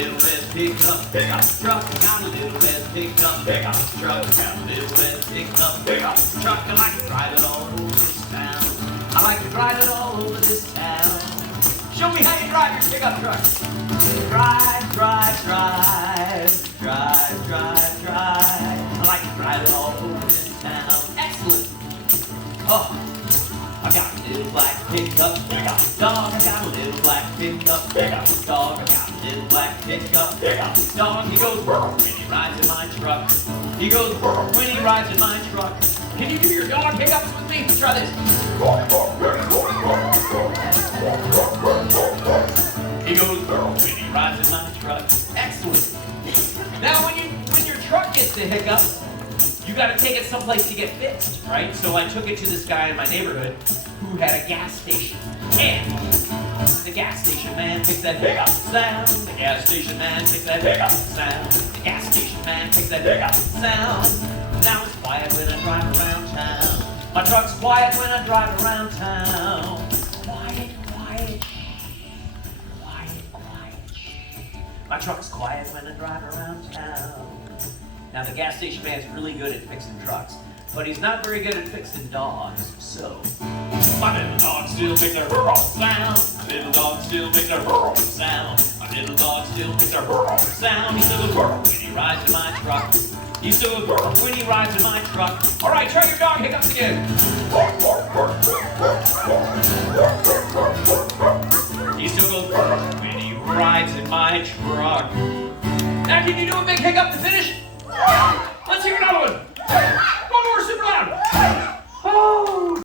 little red pickup, truck. I got a little red pickup, truck. I got a little red pickup, truck. I like to drive it all over this town. I like to drive it all over this town. Show me how you drive your pickup truck. Drive, drive, drive, drive, drive, drive. I like to drive it all over this town. Excellent. Oh, I got a little black pickup, dog. I got a little black pickup, dog. I got a little black pickup, dog. He goes when he rides in my truck. He goes when he rides in my truck. Can you do your dog pickups with me? Try this. He goes when he rides in my truck. Excellent. Now when your truck gets the hiccups, you got to take it someplace to get fixed, right? So I took it to this guy in my neighborhood who had a gas station. And the gas station man fixed that hiccup sound. The gas station man fixed that hiccup sound. The gas station man fixed that hiccup sound. Now it's quiet when I drive around town. My truck's quiet when I drive around town. Quiet, quiet, quiet, quiet. My truck's quiet when I drive around town. Now the gas station man's really good at fixing trucks, but he's not very good at fixing dogs, so my little dog still makes their sound. My little dog still makes their sound. My little dog still makes their sound. He still goes when he rides in my truck. He still goes when he rides in my truck. All right, try your dog hiccups again. He still goes when he rides in my truck. Now can you do a big hiccup to finish?